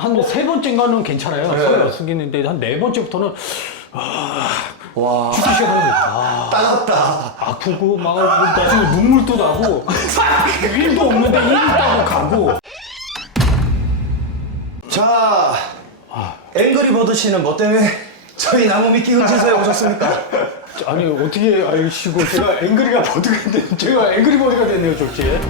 한 세 번째인가는 괜찮아요. 네. 숙이는데 한 네 번째부터는 와. 죽기 시작하는 거죠. 따갑다. 아프고 막 나중에 눈물도 나고 일도 없는데 일 있다고 가고. 자, 앵그리버드 씨는 뭐 때문에 저희 나무 미끼 흑지사에 오셨습니까? 아니 어떻게 알시고 제가 앵그리가 버드가 됐 제가 앵그리 버드가 됐네요, 졸지에.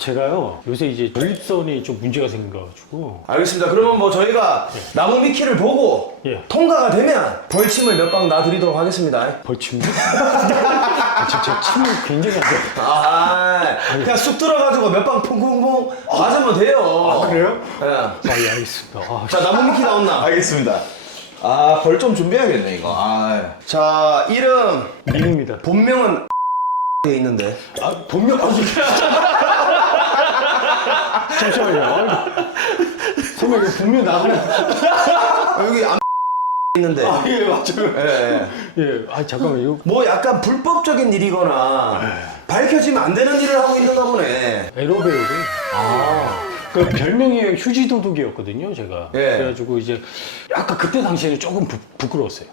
제가요 요새 이제 전립선이 좀 문제가 생겨가지고. 알겠습니다. 그러면 뭐 저희가 나무 미끼를 보고 예. 통과가 되면 벌침을 몇 방 놔드리도록 하겠습니다. 벌침? 제 침이 굉장히 안 돼요. 그냥 쑥 들어가지고 몇 방 퐁퐁퐁 맞으면 돼요. 그래요? 예. 예, 알겠습니다. 자, 나무 미끼 나온나? 알겠습니다. 아, 벌 좀 준비해야겠네, 이거. 아, 자, 이름, 미입니다. 본명은 돼 있는데. 본명 잠시만요. 설마 이거 본명 나가나? 여기 안 있는데. 예, 맞아요. 예, 예. 예, 잠깐만 이거 뭐 약간 불법적인 일이거나 밝혀지면 안 되는 일을 하고 있는가 보네. 에로배우를. 그 별명이 휴지도둑이었거든요, 제가. 예. 그래가지고 이제 약간 그때 당시에는 조금 부끄러웠어요.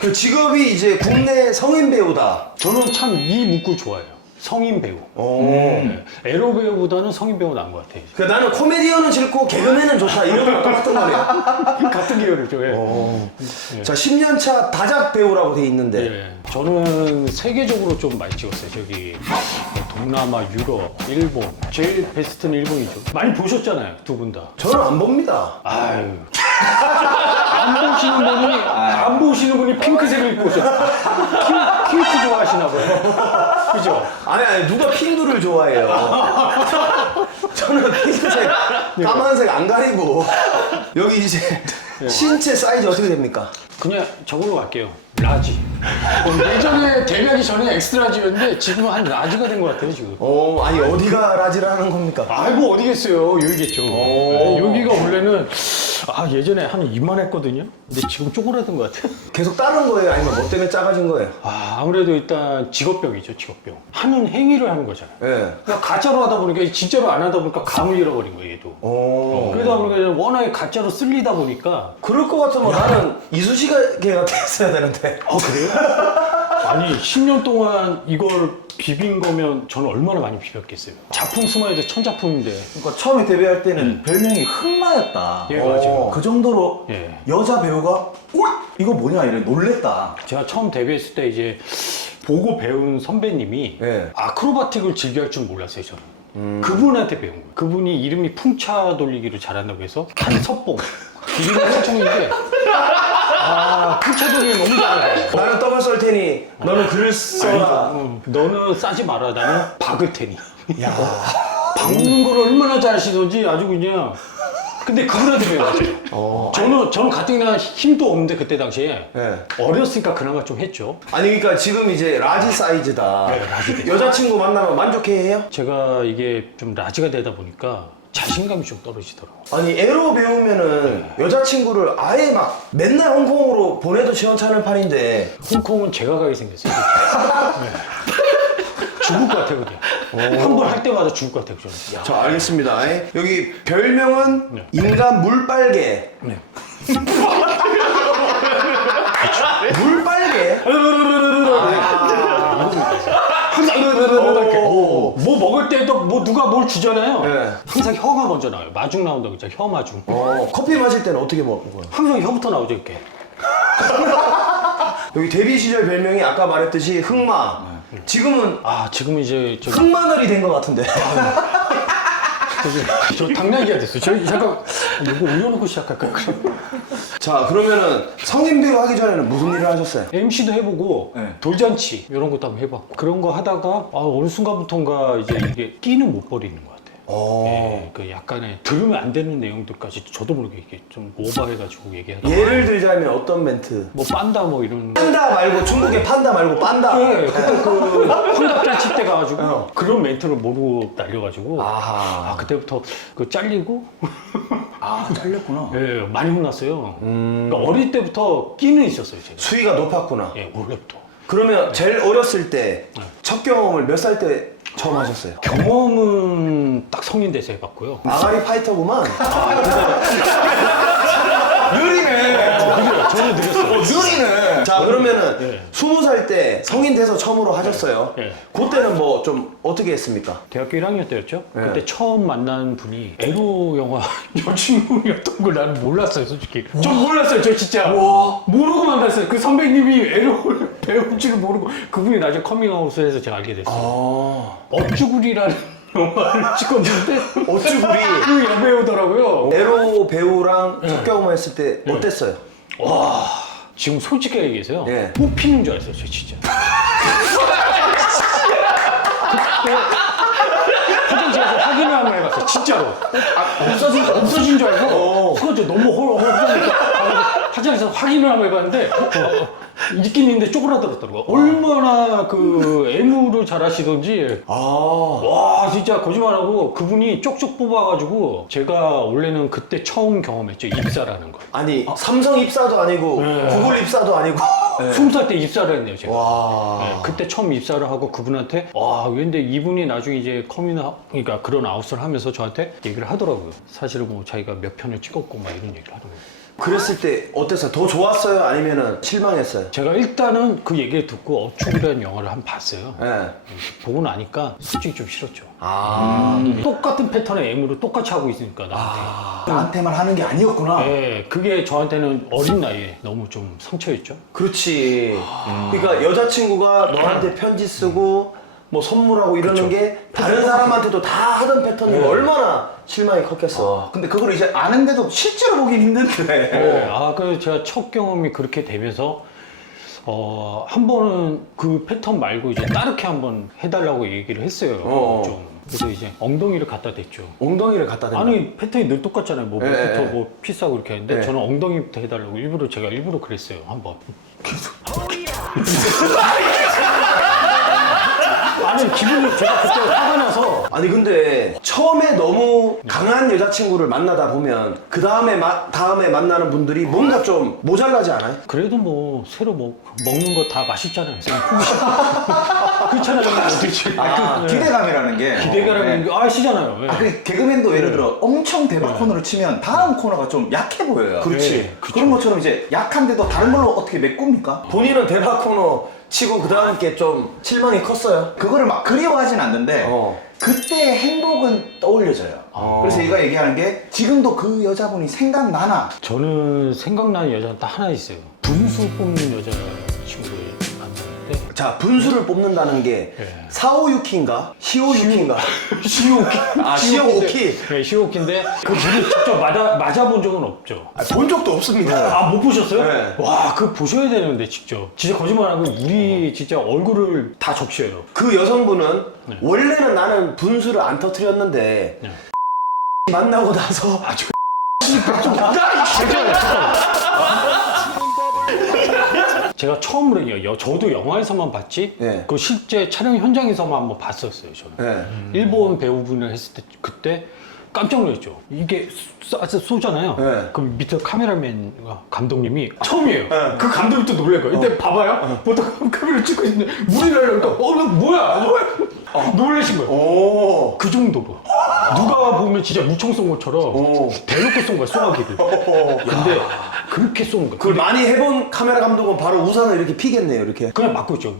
그 직업이 이제 국내 성인 배우다. 저는 참 이 문구 좋아해요. 성인 배우. 에로 배우보다는 성인 배우 나은 것 같아요. 그 나는 코미디언은 싫고 개그맨은 좋다 이런 거랑 똑같단 말이야. 같은 계열이죠. 예. 자, 10년차 다작 배우라고 돼 있는데. 예. 저는 세계적으로 좀 많이 찍었어요. 저기 동남아, 유럽, 일본. 제일 베스트는 일본이죠. 많이 보셨잖아요, 두 분 다. 저는 안 봅니다. 아유. 안 보시는 분이 핑크색을 입고 오셨어요. 핑크 좋아하시나 봐요. 그죠? 아니, 누가 핑크를 좋아해요. 저는 핑크색, 까만색 안 가리고. 여기 이제 신체 사이즈 어떻게 됩니까? 그냥 저걸로 갈게요. 라지. 예전에 데뷔하기 전에 엑스트라지였는데 지금은 한 라지가 된 것 같아요, 지금. 아니, 어디가 라지라는 겁니까? 아이고, 어디겠어요. 여기겠죠. 네, 여기가 원래는, 예전에 한 이만했거든요. 근데 지금 쪼그라든 것 같아요. 계속 다른 거예요? 아니면 뭐 때문에 작아진 거예요? 아무래도 일단 직업병이죠, 직업병. 하는 행위를 하는 거잖아요. 예. 그러니까 가짜로 하다 보니까, 진짜로 안 하다 보니까 감을 잃어버린 거예요, 얘도. 그러다 보니까 워낙에 가짜로 쓸리다 보니까. 그럴 것 같으면 나는 이수지가 걔가 됐어야 되는데. 그래요? 아니 10년 동안 이걸 비빈 거면 저는 얼마나 많이 비볐겠어요. 작품 수만 해도 1000작품인데. 그러니까 처음에 데뷔할 때는 별명이 흑마였다. 예, 맞아요. 그 정도로 예. 여자 배우가 이거 뭐냐 이래 놀랬다. 제가 처음 데뷔했을 때 이제 보고 배운 선배님이 예. 아크로바틱을 즐겨할 줄 몰랐어요, 저는. 그분한테 배운 거예요. 그분이 이름이 풍차 돌리기를 잘한다고 해서 한석봉. 이름이 한총인데 풍차 돌리기 너무 잘해. 나는 떡을 썰 테니 너는 글을 써라. 너는 싸지 마라. 나는 박을 테니. 야, 박는 걸 얼마나 잘 하시던지 아주 그냥. 근데 그분한테 배워가지고. 저는 가뜩이나 힘도 없는데 그때 당시에 예. 어렸으니까 그나마 좀 했죠. 아니, 그러니까 지금 이제 라지 사이즈다. 네, 라지 됐어요. 여자친구 만나면 만족해 해요? 제가 이게 좀 라지가 되다 보니까 자신감이 좀 떨어지더라고요. 아니, 에로 배우면은 여자친구를 아예 막 맨날 홍콩으로 보내도 시원찮을 판인데. 홍콩은 제가 가게 생겼어요. 네. 죽을 것 같아요, 그냥. 한 번 할 때마다 죽을 것 같아요, 저는. 자, 알겠습니다. 여기 별명은 네. 인간 물빨개. 네. 물빨개? 뭐 먹을 때도 뭐 누가 뭘 주잖아요. 네. 항상 혀가 먼저 나와요. 마중 나온다고 했잖아요. 혀 마중. 커피 마실 때는 어떻게 먹는 거야? 항상 혀부터 나오죠, 이렇게. 여기 데뷔 시절 별명이 아까 말했듯이 흑마. 지금은 지금은 이제 흑마늘이 된 것 같은데. 저 당나귀가 됐어요. 잠깐 이거 올려놓고 시작할까요? 자, 그러면은 성인 배우 하기 전에는 무슨 일을 하셨어요? MC도 해보고 네. 돌잔치 이런 것도 한번 해봤고 그런 거 하다가 어느 순간부터인가 이제 이게 끼는 못 버리는 것 같아요. 예, 그 약간의 들으면 안 되는 내용들까지 저도 모르게 이게 좀 오버해가지고 얘기하다. 예를 들자면 어떤 멘트? 뭐 빤다 뭐 이런. 판다 말고 중국의 판다 말고 빤다. 예, 그때 그 환갑잔치 때 가가지고 그런 멘트를 모르고 날려가지고 아하. 그때부터 그 잘리고 아, 달렸구나. 예, 많이 혼났어요. 그러니까 어릴 때부터 끼는 있었어요, 제가. 수위가 높았구나. 예, 원래부터. 그러면 제일 어렸을 때 첫 경험을 몇 살 때 처음 하셨어요? 경험은 딱 성인 돼서 해봤고요. 아가리 파이터구만. 느리네. 그래요, 저는 느렸어요. 느리네. 자 그러면은 네. 20살 때 성인 돼서 처음으로 하셨어요. 네. 그때는 뭐 좀 어떻게 했습니까? 대학교 1학년 때였죠? 네. 그때 처음 만난 분이 에로 영화 여친분이었던 걸 나는 몰랐어요, 솔직히. 좀 몰랐어요, 저 진짜. 모르고 만났어요. 그 선배님이 에로를 배울 줄을 모르고 그분이 나중에 커밍아웃을 해서 제가 알게 됐어요. 어쭈구리라는 영화를 찍었는데 어쭈구리. 그 여배우더라고요. 에로 배우랑 첫 경험을 했을 때 어땠어요? 지금 솔직하게 얘기해서요. 예. 뽑히는 줄 알았어요, 저 진짜. 그때 화장실에서 확인을 한번 해봤어요, 진짜로. 없어진 줄 알고. 그거 너무 허전하니까 화장실에서 확인을 한번 해봤는데 있긴 있는데 쪼그라들었더라고요. 얼마나 그 애무를 잘하시던지. 와 진짜 거짓말하고 그분이 쪽쪽 뽑아가지고 제가 원래는 그때 처음 경험했죠, 입사라는 걸. 아니 삼성 입사도 아니고 구글 입사도 아니고 20살 때 입사를 했네요, 제가. 와. 네, 그때 처음 입사를 하고 그분한테 근데 이분이 나중에 이제 그러니까 그런 아웃을 하면서 저한테 얘기를 하더라고요. 사실은 뭐 자기가 몇 편을 찍었고 막 이런 얘기를 하더라고요. 그랬을 때 어땠어요? 더 좋았어요? 아니면은 실망했어요? 제가 일단은 그 얘기를 듣고 어축이라는 영화를 한번 봤어요. 예. 보고 나니까 솔직히 좀 싫었죠. 똑같은 패턴의 애무를 똑같이 하고 있으니까 나한테. 나한테만 하는 게 아니었구나. 네, 그게 저한테는 어린 나이에 너무 좀 상처였죠. 그렇지. 그러니까 여자친구가 너한테 편지 쓰고 뭐 선물하고 이러는 게 다른 사람한테도 다 하던 패턴이 얼마나 실망이 컸겠어. 근데 그걸 이제 아는데도 실제로 보긴 힘든데. 네, 그래서 제가 첫 경험이 그렇게 되면서 한 번은 그 패턴 말고 이제 다르게 한번 해달라고 얘기를 했어요. 좀. 그래서 이제 엉덩이를 갖다 댔죠. 엉덩이를 갖다 댄다. 아니 패턴이 늘 똑같잖아요. 뭐 목부터 예. 뭐 피싸고 이렇게 하는데 예. 저는 엉덩이부터 해달라고 제가 일부러 그랬어요, 한번. 아니 기분이 제가 그때 화가 나서. 아니 근데 처음에 너무 강한 여자친구를 만나다 보면 그 다음에 다음에 만나는 분들이 뭔가 좀 모자라지 않아요? 그래도 뭐 새로 먹는 거 다 맛있잖아요. 그렇잖아요. 어떻게 기대감이라는 게. 기대가라는 게 아시잖아요. 예. 그 개그맨도 예를 들어 엄청 대박 코너를 치면 다음 코너가 좀 약해 보여요. 그렇지. 그런 것처럼 이제 약한데도 다른 걸로 어떻게 메꿉니까? 본인은 대박 코너 치고 그 다음 게 좀 실망이 컸어요? 그거를 막 그리워하진 않는데 그때의 행복은 떠올려져요. 그래서 얘가 얘기하는 게 지금도 그 여자분이 생각나나. 저는 생각나는 여자는 딱 하나 있어요. 분수 뽑는 여자친구를 만났는데. 자, 분수를 뽑는다는 게 예. 456키인가? 시오유키인가? 시오키. 시오오키. 네, 시오키인데 그 물을 직접 맞아본 적은 없죠. 본 적도 없습니다. 못 보셨어요? 네. 와, 그거 보셔야 되는데 직접. 진짜 거짓말하고 물이 진짜 얼굴을 다 적셔요. 그 여성분은 원래는 나는 분수를 안 터뜨렸는데 만나고 나서 제가 처음으로 저도 영화에서만 봤지 네. 그 실제 촬영 현장에서만 한번 봤었어요, 저는. 일본 배우분을 했을 때 그때 깜짝 놀랐죠. 이게 쏘잖아요. 네. 그럼 밑에 카메라맨과 감독님이 처음이에요. 그 감독이 또 놀랄 거예요. 이때 봐봐요. 보통 카메라 찍고 있는데 물이 나려니까 뭐야? 놀라신 거예요. 오. 그 정도로. 누가 보면 진짜 무총 쏜 것처럼 대놓고 쏜 거야, 쏘아기를. 근데 그렇게 쏘는 거야. 그걸 많이 해본 카메라 감독은 바로 우산을 이렇게 피겠네요, 이렇게. 그냥 맞고 있죠.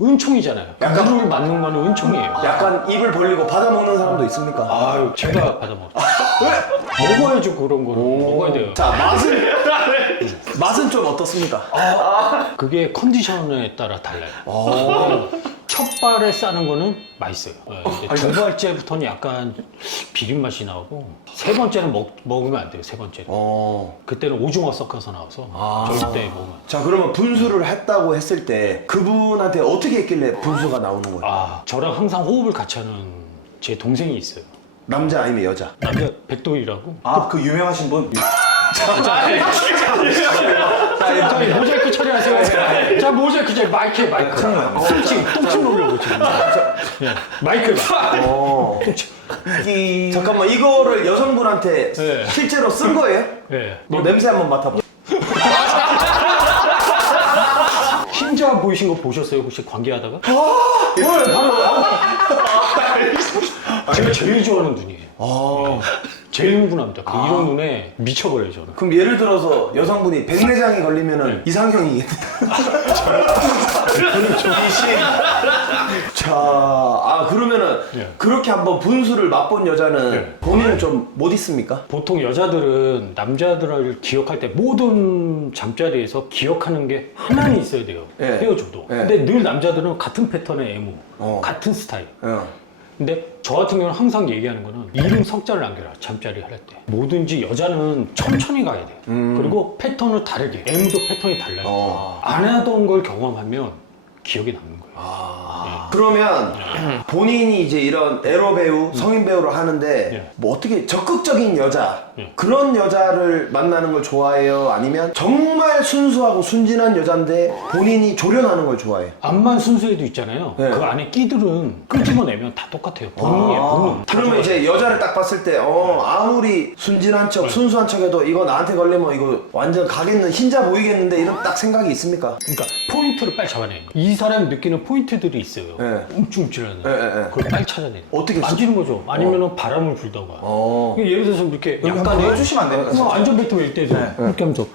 은총이잖아요. 약간- 물을 맞는 거는 은총이에요. 약간 입을 벌리고 받아먹는 사람도 있습니까? 아유, 제가 받아먹었죠. 먹어야죠, 그런 거는. 먹어야 돼요. 자, 맛은 좀 어떻습니까? 그게 컨디션에 따라 달라요. 첫 발에 싸는 거는 맛있어요. 이제 두 발째부터는 약간 비린 맛이 나오고 세 번째는 먹으면 안 돼요. 세 번째는. 그때는 오징어 섞어서 나와서 절대 먹으면 안 돼요. 자, 그러면 분수를 했다고 했을 때 그분한테 어떻게 했길래 분수가 나오는 거예요? 저랑 항상 호흡을 같이 하는 제 동생이 있어요. 남자 아니면 여자? 남자 백도일이라고. 그 유명하신 분. 저기 모자이크 처리하세요. 자, 모자이크 처리 마이크. 똥침 놀려고 지금. 예. 마이클. 잠깐만 이거를 여성분한테 네. 실제로 쓴 거예요? 예. 너 냄새 한번 맡아봐. 흰자 보이신 거 보셨어요? 혹시 관계하다가? 뭘 바로 제가 제일 좋아하는 눈이에요. 제일 흥분합니다. 이런 눈에 미쳐버려요, 저는. 그럼 예를 들어서 여성분이 백내장이 걸리면은 이상형이겠네. 자, 그러면은 예. 그렇게 한번 분수를 맛본 여자는 예. 본인은 좀 못 있습니까? 보통 여자들은 남자들을 기억할 때 모든 잠자리에서 기억하는 게 하나는 있어야 돼요. 예. 헤어져도. 예. 근데 늘 남자들은 같은 패턴의 애무, 같은 스타일. 근데 저 같은 경우는 항상 얘기하는 거는 이름 석자를 남겨라. 잠자리 할 때. 뭐든지 여자는 천천히 가야 돼. 그리고 패턴을 다르게. 애무도 패턴이 달라요. 안 하던 걸 경험하면 기억에 남는 거예요. 그러면 본인이 이제 이런 에로 배우, 성인 배우를 하는데 예. 뭐 어떻게 적극적인 여자 예. 그런 여자를 만나는 걸 좋아해요? 아니면 정말 순수하고 순진한 여잔데 본인이 조련하는 걸 좋아해요? 암만 순수해도 있잖아요. 네. 그 안에 끼들은 끄집어내면 다 똑같아요. 본능이에요, 본능. 다 그러면 좋아요. 이제 여자를 딱 봤을 때 아무리 순진한 척, 순수한 척해도 이거 나한테 걸리면 이거 완전 가겠는 흰자 보이겠는데 이런 딱 생각이 있습니까? 그러니까 포인트를 빨리 잡아내는 거예요. 이 사람이 느끼는 포인트들이 있어요. 네. 움찔움찔하는. 네. 그걸 빨리 찾아내는 거예요. 어떻게 만지는 거죠. 아니면 바람을 불다가. 어. 예를 들어서 이렇게 여기 한번 보여주시면 안 됩니까? 뭐 안전벨트 멜 때도 이렇게 하면서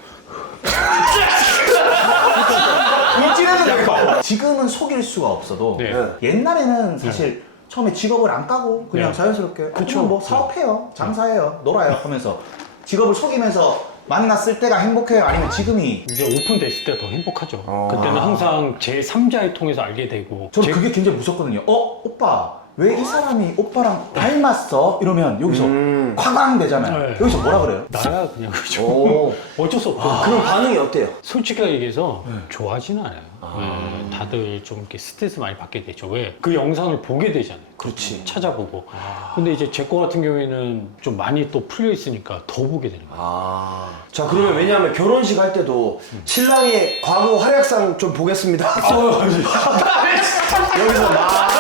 일진에도 되겠다. 지금은 속일 수가 없어도 네. 옛날에는 사실 처음에 직업을 안 까고 그냥 네. 자연스럽게 그쵸. 그냥 뭐 사업해요, 장사해요, 놀아요 하면서 직업을 속이면서 만났을 때가 행복해요? 아니면 지금이? 이제 오픈됐을 때 더 행복하죠. 그때는 항상 제 3자를 통해서 알게 되고 저는 그게 굉장히 무섭거든요. 오빠 왜 이 사람이 오빠랑 닮았어? 이러면 여기서 쾅쾅 되잖아요. 네. 여기서 뭐라 그래요? 나야 그냥 그죠. 오. 어쩔 수 없죠. 그럼 반응이 어때요? 솔직하게 얘기해서 좋아하지는 않아요. 다들 좀 이렇게 스트레스 많이 받게 되죠. 왜? 그 영상을 보게 되잖아요. 그렇지. 찾아보고. 근데 이제 제 거 같은 경우에는 좀 많이 또 풀려 있으니까 더 보게 되는 거예요. 자, 그러면 왜냐하면 결혼식 할 때도 신랑의 과거 활약상 좀 보겠습니다. 여기서 막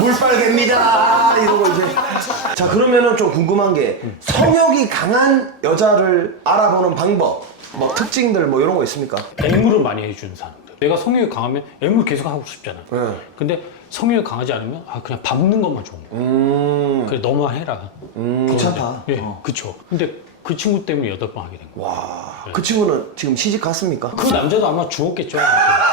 물빨개입니다 이러고 이제. 자, 그러면은 좀 궁금한 게 성욕이 강한 여자를 알아보는 방법, 뭐 특징들 뭐 이런 거 있습니까? 애무를 많이 해주는 사람들. 내가 성욕이 강하면 애무를 계속 하고 싶잖아. 네. 근데 성욕이 강하지 않으면 그냥 밟는 것만 좋은 거야. 그래 너만 해라. 귀찮다. 예, 그쵸. 근데 그 친구 때문에 8번 하게 된 거야. 와, 그 친구는 지금 시집 갔습니까? 그 남자도 아마 죽었겠죠.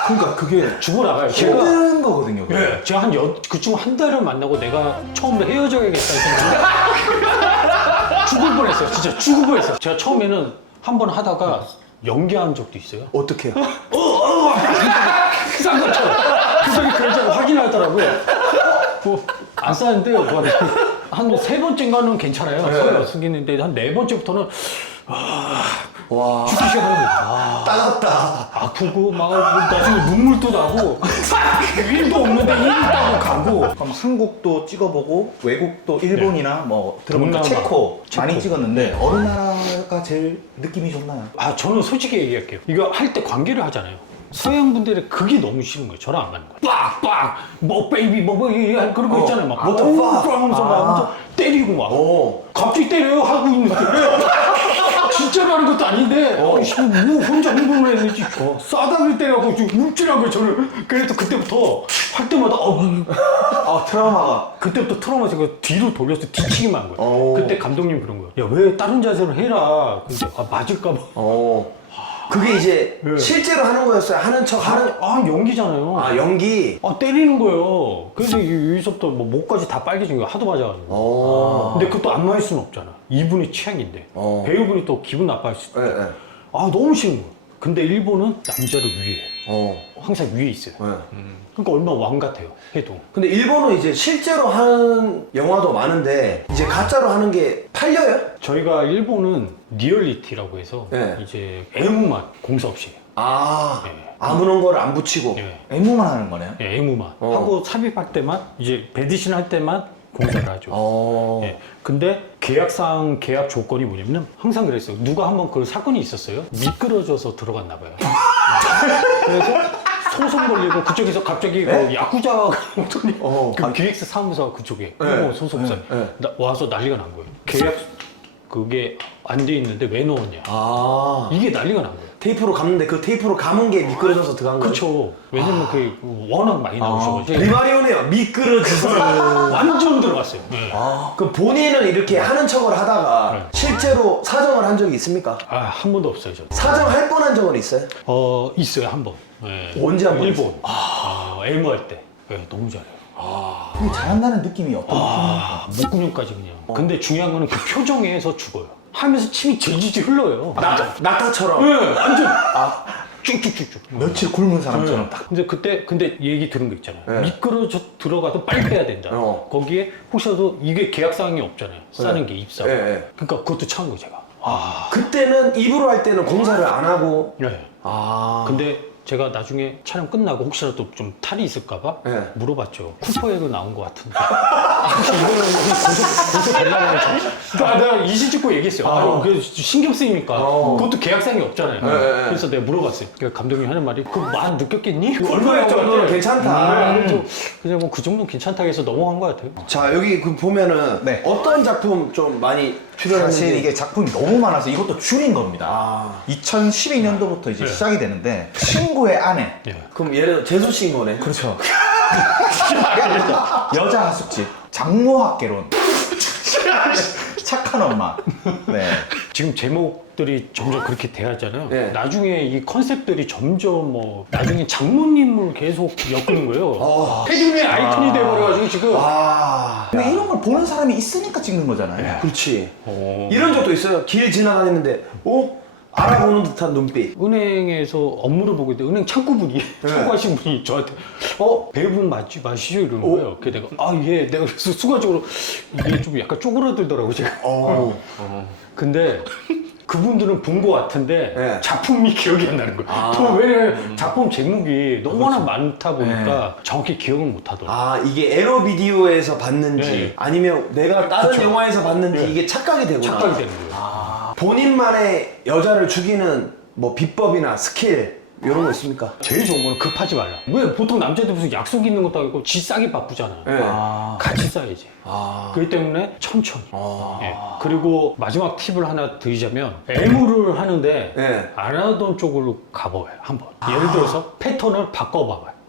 그러니까 그게 죽어 나가요. 제가 힘든 거거든요. 그게. 예, 제가 그 친구 한 달을 만나고 내가 처음으로 헤어져야겠다 생각했는데 죽을 뻔했어요. 진짜 죽을 뻔했어요. 제가 처음에는 한 번 하다가 연기한 적도 있어요. 어떻게요? 싼 것처럼. 그분이 그랬다고 확인하더라고요. 안 싸는데요. 한 3번째인가는 괜찮아요. 서로 숙이는데 한 4번째부터는 와, 죽기 시작하는 거예요. 따갑다. 아프고 막 나중에 눈물도 나고 일도 없는데 일 있다고 가고. 그럼 한국도 찍어보고 외국도 일본이나 뭐 들어보니까 동남아. 체코 많이 체코. 찍었는데 어느 나라가 제일 느낌이 좋나요? 저는 솔직히 얘기할게요. 이거 할 때 관계를 하잖아요. 서양 분들이 그게 너무 싫은 거예요. 저랑 안 맞는 거예요. 빡빡 뭐 베이비 뭐 그런 거 있잖아요. 막 What the fuck? 하면서 막 하면서 때리고 막 갑자기 때려요 하고 있는데 진짜로 하는 것도 아닌데 아이씨 뭐 혼자 흥분을 했는지 싸다를 때려갖고 좀 움찔한 거예요. 저는 그래서 그때부터 할 때마다 트라우마가. 그때부터 트라우마 생겨 뒤로 돌려서 뒤치기만 한 거예요. 그때 감독님 그런 거예요. 야 왜 다른 자세로 해라. 근데 맞을까 봐. 그게 이제 네. 실제로 하는 거였어요? 하는 척 하는? 연기잖아요. 연기? 때리는 거예요. 그래서 여기서부터 뭐 목까지 다 빨개진 거야. 하도 맞아가지고. 근데 그것도 안 맞을 수는 없잖아. 이분이 취향인데. 배우분이 또 기분 나빠할 수 있대. 네. 너무 싫은 거야. 근데 일본은 남자를 위해. 항상 위에 있어요. 그러니까 얼마나 왕 같아요. 해도. 근데 일본은 이제 실제로 하는 영화도 많은데 이제 가짜로 하는 게 팔려요? 저희가 일본은 리얼리티라고 해서 네. 이제 애무만 공사 없이 해요. 아무런 걸 안 붙이고. 예. 애무만 하는 거네요? 예, 애무만 하고 삽입할 때만 이제 배드신 할 때만 공사를 하죠. 예. 근데 계약상 계약 조건이 뭐냐면 항상 그랬어요. 누가 한번 그 사건이 있었어요. 미끄러져서 들어갔나 봐요. 그래서 소송 걸리고 그쪽에서 갑자기 그 야쿠자가 오더니 그 아, 기획사 사무소가 그쪽에 네. 소속사 네. 와서 난리가 난 거예요. 계약 그게 안 돼 있는데 왜 넣었냐. 아 이게 난리가 난 거예요. 테이프로 감는데 그 테이프로 감은 게 미끄러져서 들어간 거예요? 그렇죠. 왜냐면 그게 워낙 많이 나오셔가지고 리마리오네요. 미끄러져서. 완전 들어갔어요. 네. 그 본인은 이렇게 하는 척을 하다가 네. 실제로 사정을 한 적이 있습니까? 한 번도 없어요, 저는. 사정할 뻔한 적은 있어요? 있어요, 한 번. 네. 언제 한 번 일본. 애무 할 때. 네, 너무 잘해요. 그게 잘한다는 느낌이 어떤 목구멍까지 그냥. 근데 중요한 거는 그 표정에서 죽어요. 하면서 침이 질질질 흘러요. 낙타처럼. 네, 완전 쭉쭉쭉쭉. 며칠 굶은 사람처럼 딱. 근데 얘기 들은 거 있잖아요. 네. 미끄러져 들어가도 빨리 빼야 된다. 거기에 혹시라도 이게 계약사항이 없잖아요. 싸는 게 입사. 네, 네. 그러니까 그것도 참은 거예요, 제가. 그때는 입으로 할 때는 공사를 안 하고. 네. 아. 근데 제가 나중에 촬영 끝나고 혹시라도 좀 탈이 있을까봐 네. 물어봤죠. 쿠퍼에도 나온 것 같은데. 혹시 이거는 고소 되려고 하죠? 내가 이실 찍고 얘기했어요. 그게 신경 쓰이니까. 그것도 계약상이 없잖아요. 네. 그래서 내가 물어봤어요. 그러니까 감독님이 하는 말이 그 많이 느꼈겠니? 쿠퍼의 정도는 괜찮다. 그래서 그냥 뭐 그 정도는 괜찮다 해서 넘어간 것 같아요. 자 여기 그 보면은 네. 어떤 작품 좀 많이 출연했는지. 사실 이게 작품이 너무 많아서 이것도 줄인 겁니다. 2012년도부터 이제 시작이 되는데 친구의 아내. 예. 그럼 예를 들어 재수 씨인 거네. 그렇죠. 여자 하숙집, 장모학개론, 착한 엄마. 네. 지금 제목들이 점점 그렇게 돼야잖아요. 네. 나중에 이 컨셉들이 점점 뭐 나중에 장모님을 계속 엮는 거예요. 패륜의 아이콘이 돼버려가지고 지금. 근데 이런 걸 보는 사람이 있으니까 찍는 거잖아요. 그렇지. 이런 적도 있어요. 길 지나다니는데, 알아보는 듯한 눈빛. 은행에서 업무를 보고 있는데 은행 창구분이 창구하신 분이 저한테 배우분 마시죠 이러는 거예요. 그래서 내가 예 내가 그래서 순간적으로 이게 좀 약간 쪼그라들더라고 제가. 근데 그분들은 본 것 같은데 네. 작품이 기억이 안 나는 거예요. 또 왜냐면 작품 제목이 너무나 많다 보니까 정확히 기억을 못 하더라고요. 이게 에로 비디오에서 봤는지 네. 아니면 내가 다른 그쵸. 영화에서 봤는지 네. 이게 착각이 되구나. 착각이 되는 거예요. 본인만의 여자를 죽이는 뭐 비법이나 스킬 이런 거 있습니까? 제일 좋은 거는 급하지 말라. 왜 보통 남자들 무슨 약속 있는 것도 아니고 지 싸기 바쁘잖아요. 네. 같이 싸야지. 그렇기 때문에 천천히. 예. 그리고 마지막 팁을 하나 드리자면 애무를 하는데 네. 안 하던 쪽으로 가봐요 한번. 예를 들어서 패턴을 바꿔봐봐요.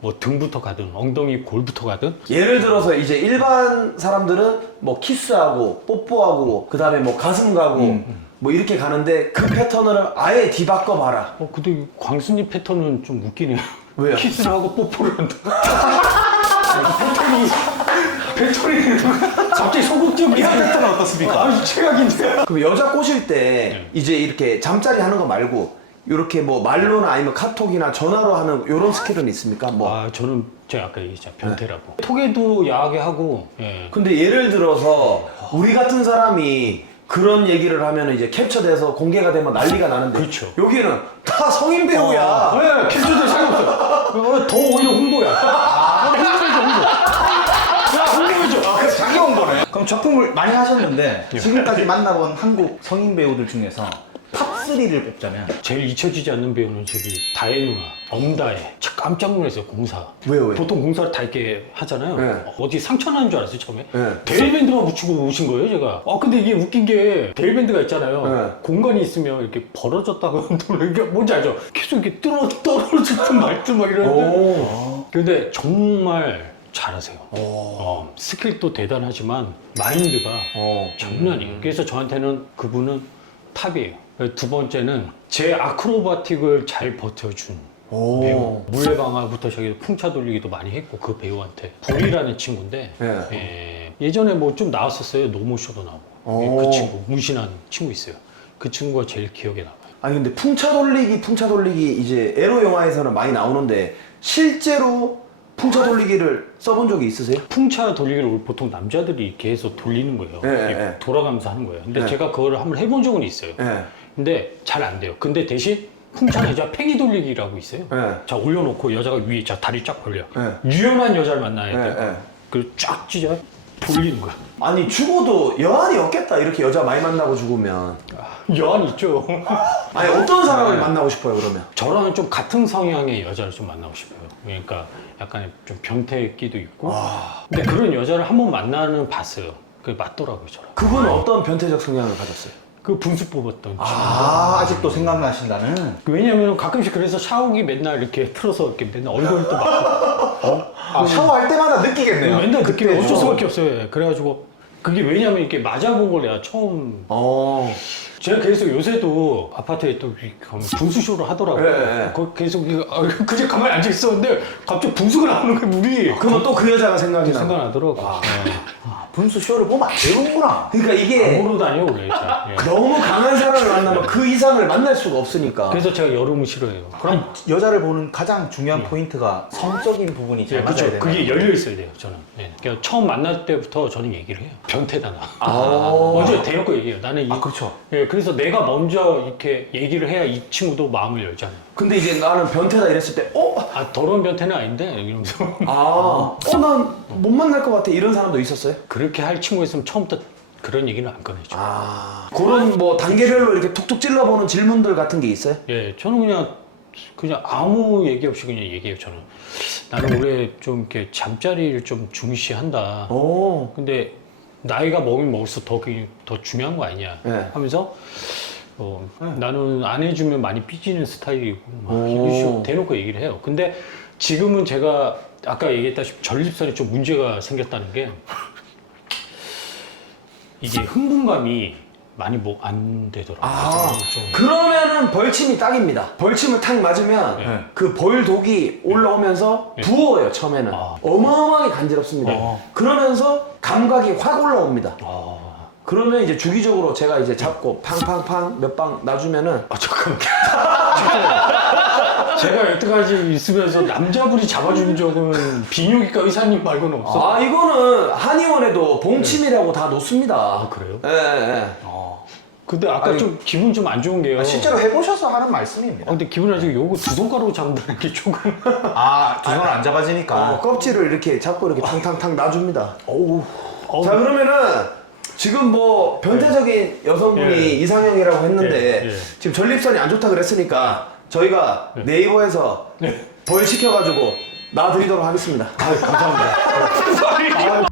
뭐 등부터 가든 엉덩이 골부터 가든. 예를 들어서 이제 일반 사람들은 뭐 키스하고 뽀뽀하고 그 다음에 뭐 가슴 가고 뭐 이렇게 가는데 그 패턴을 아예 뒤바꿔 봐라. 근데 광수님 패턴은 좀 웃기네요. 왜요? 키스를 하고 뽀뽀를 한다. 패턴이 갑자기 소극적인 이런 패턴은 어떻습니까? 최악인데. 그럼 여자 꼬실 때 이제 이렇게 잠자리 하는 거 말고 이렇게 뭐 말로나 아니면 카톡이나 전화로 하는 이런 스킬은 있습니까? 뭐. 저는 제가 아까 얘기했잖아요. 변태라고. 톡에도 야하게 하고. 예. 근데 예를 들어서 우리 같은 사람이 그런 얘기를 하면 이제 캡처돼서 공개가 되면 난리가 나는데 그렇죠. 여기는 다 성인 배우야. 네, 캡처될 상관없어요. 더 오히려 홍보야. 홍보해줘, 홍보. 야, 홍보해줘. 그래서 자기 홍보네. 그럼 작품을 많이 하셨는데 지금까지 만나본 한국 성인 배우들 중에서 탑3를 뽑자면 제일 잊혀지지 않는 배우는 저기 다혜 누나, 엄다혜. 깜짝 놀랐어요, 공사. 왜요? 보통 공사를 다 이렇게 하잖아요. 네. 어디 상처 나는 줄 알았어요, 처음에. 네. 데일밴드만 붙이고 오신 거예요, 제가. 근데 이게 웃긴 게 데일밴드가 있잖아요. 네. 공간이 있으면 이렇게 벌어졌다고 이게 뭔지 알죠? 계속 이렇게 떨어지는 말투 막 이러는데. 근데 정말 잘하세요. 스킬도 대단하지만 마인드가 장난 아니에요. 그래서 저한테는 그분은 탑이에요. 두 번째는 제 아크로바틱을 잘 버텨준 배우. 물레방아부터 저기 풍차 돌리기도 많이 했고 그 배우한테 불이라는 친구인데 예전에 뭐 좀 나왔었어요. 노모쇼도 나오고. 그 친구 문신한 친구 있어요. 그 친구가 제일 기억에 남아요. 아니 근데 풍차 돌리기 이제 에로 영화에서는 많이 나오는데 실제로 풍차 돌리기를 써본 적이 있으세요? 풍차 돌리기를 보통 남자들이 이렇게 해서 돌리는 거예요. 이렇게 돌아가면서 하는 거예요. 근데 제가 그거를 한번 해본 적은 있어요. 근데 잘 안 돼요. 근데 대신 풍차 여자 팽이 돌리기라고 있어요. 자 올려놓고 여자가 위에 자 다리 쫙 벌려. 유연한 여자를 만나야 돼요. 그리고 쫙 찢어요. 돌리는 거야. 아니 죽어도 여한이 없겠다. 이렇게 여자 많이 만나고 죽으면. 여한 있죠. 아니 어떤 사람을 만나고 싶어요 그러면? 저랑은 좀 같은 성향의 여자를 좀 만나고 싶어요. 그러니까 약간 좀 변태끼도 있고. 근데 그런 여자를 한 번 만나는 봤어요. 그게 맞더라고요, 저랑. 그분은 어떤 변태적 성향을 가졌어요? 그 분수 뽑았던 친구. 아직도 생각나신다는. 왜냐면 가끔씩 그래서 샤워기 맨날 이렇게 틀어서 이렇게 맨날 얼굴도 막 샤워할 때마다 느끼겠네요. 맨날 느끼면 그때 어쩔 수밖에 없어요. 예. 그래가지고 그게 왜냐면 이렇게 맞아본 걸 내가 처음. 제가 계속 요새도 아파트에 또 분수쇼를 하더라고요. 네. 계속 그냥 가만히 앉아 있었는데 갑자기 분수가 나오는 거야 물이. 그러면 또 그 여자가 생각이 나. 생각나더라고. 네. 분수 쇼를 보면 안 되는구나. 그러니까 이게 모르고 다녀 원래. 잘. 예. 너무 강한 사람을 만나면 그 이상을 만날 수가 없으니까. 그래서 제가 여름을 싫어해요. 그럼 여자를 보는 가장 중요한 포인트가 성적인 부분이 잘 맞아야 그렇죠. 되나요? 그게 열려 있어야 돼요. 저는. 예. 그러니까 처음 만날 때부터 저는 얘기를 해요. 변태다 나. 아. 먼저 대놓고 얘기해요. 나는 그렇죠. 예, 그래서 내가 먼저 이렇게 얘기를 해야 이 친구도 마음을 열잖아요. 근데 이제 나는 변태다 이랬을 때, 아 더러운 변태는 아닌데 이러면서 난 못 만날 것 같아 이런 사람도 있었어요? 그렇게 할 친구 있으면 처음부터 그런 얘기는 안 꺼내죠. 그런 뭐 단계별로 이렇게 툭툭 찔러보는 질문들 같은 게 있어요? 예, 저는 그냥 아무 얘기 없이 그냥 얘기해요. 저는 나는 원래 좀 이렇게 잠자리를 좀 중시한다. 근데 나이가 먹으면 먹을수록 더 중요한 거 아니냐 네. 하면서 나는 안 해주면 많이 삐지는 스타일이고 막 이런 식으로 대놓고 얘기를 해요. 근데 지금은 제가 아까 얘기했다시피 전립선에 좀 문제가 생겼다는 게 이게 흥분감이 많이 뭐 안 되더라고요. 그러면은 벌침이 딱입니다. 벌침을 탁 맞으면 네. 그 벌독이 올라오면서 부어요 처음에는. 어마어마하게 간지럽습니다. 그러면서 감각이 확 올라옵니다. 그러면 이제 주기적으로 제가 이제 잡고 팡팡팡 몇 방 놔주면은 잠깐만. 제가 여태까지 있으면서 남자분이 잡아준 적은 비뇨기과 의사님 말고는 없어. 이거는 한의원에도 봉침이라고 다 놓습니다. 그래요? 예. 근데 아까 좀 기분 좀 안 좋은 게요. 실제로 해보셔서 하는 말씀입니다. 근데 기분 안 좋은 게 요거 두 손가락으로 잡는다는 게 조금. 두 손을 안 잡아지니까. 껍질을 이렇게 잡고 이렇게 탕탕탕 놔줍니다. 자 그러면은 지금 뭐 변태적인 여성분이 이상형이라고 했는데 지금 전립선이 안 좋다 그랬으니까 저희가 네이버에서 벌 시켜가지고 놔드리도록 하겠습니다. 감사합니다.